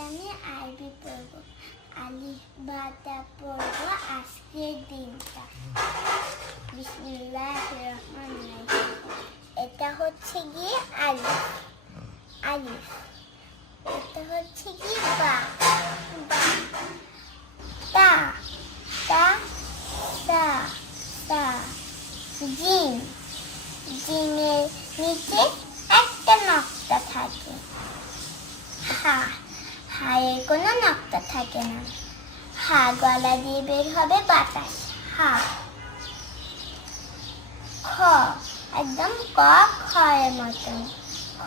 আমি আরবি পড়ব। আলিফ বাটা পড়ব আজকের দিনটা। বিসমিল্লাহির রহমানির রহিম। এটা হচ্ছে গিয়ে আলিফ। আলিফ। এটা হচ্ছে কি বা। বা। তা। তা। তা। তা। জিম। জিমের নিচে একটা নকটা থাকে। হা। হায়ের কোনো নকটা থাকে না। হা গলা দিয়ে বের হবে বাতাস। হা। খ। একদম ক খয়ের মতন। খ।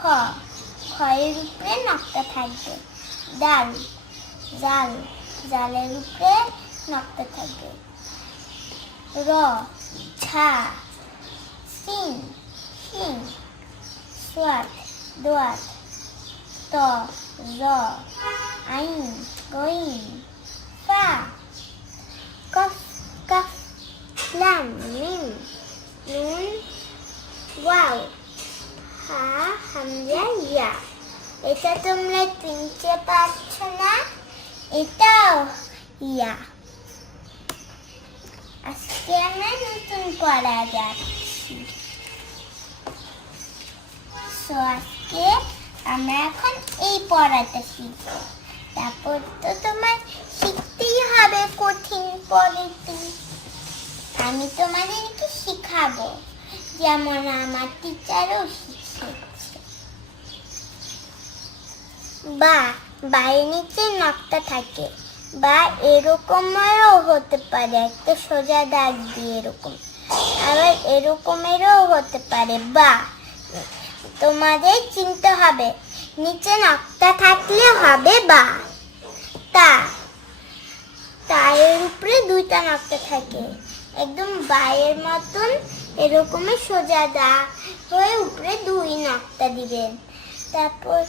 খয়ের উপরে নকটা থাকবে। ডাল। জাল। জালের উপরে নকটা থাকবে। র। ঝা। সিন। শিং। সোয়াদ। দোয়াত। ত। জ। আইন। গইন। ফা। কফ। কাফ। লাম। মিম। নুন। ওয়াও। হা হামজা ইয়া। এটা তোমরা চিনতে পারছো না? এটাও ইয়া। আজকে আমরা নতুন পড়া যাচ্ছি। আজকে আমরা এখন এই পড়াটা শিখবো। তারপর তো তোমার শিখতেই হবে কঠিন পদ্ধতি। আমি তোমাদেরকে শিখাবো, যেমন আমার টিচারও শিখিয়েছে। বা। বায়ের নিচে নকটা থাকে। বা এরকমেরও হতে পারে, একটা সোজা দাগ দিয়ে এরকম। আবার এরকমেরও হতে পারে। বা তোমাদের চিনতে হবে, নিচে নকটা থাকলে হবে বা। তা। তায়ের উপরে দুইটা নকটা থাকে, একদম বায়ের মতন এরকমের সোজা দাগ হয়ে উপরে দুই নকটা দিবেন। তারপর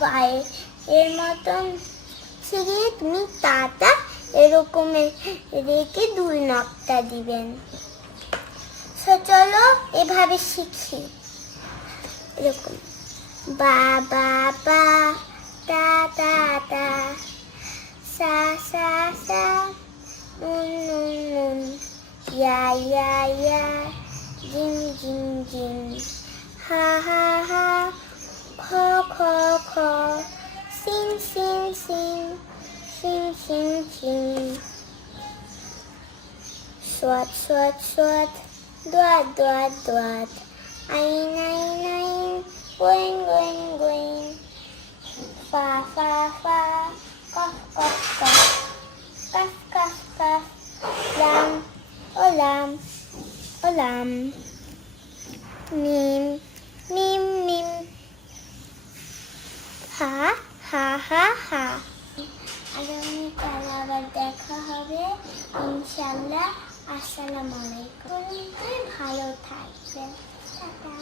বায়ের এর মতন ছিঁড়িয়ে তুমি তাটা এরকমের রেখে দুই নকটা দিবেন। চলো এভাবে শিখি। এরকম বা বা বা, তা তা তা, সা সা সা, নুন নুন নুন, ইয়া ইয়া ইয়া, জিম জিম জিম, হা হা হা, খ খ খ, সিন সিন সিন, শিন শিন শিন, সোয়াদ সোয়াদ সোয়াদ, দোয়াত দোয়াত দোয়াত, আইন আইন আইন, গোয়েন গোয়েন গোয়েন, ফা ফা ফা, কফ কফ কফ, কাফ কাফ কাফ, লাম ও লাম ও লাম, মিম মিম মিম, হা হা হা হা। আগামীকাল আবার দেখা হবে ইনশাআল্লাহ। আসসালামু আলাইকুম। ভালো থাকবেন। টাটা।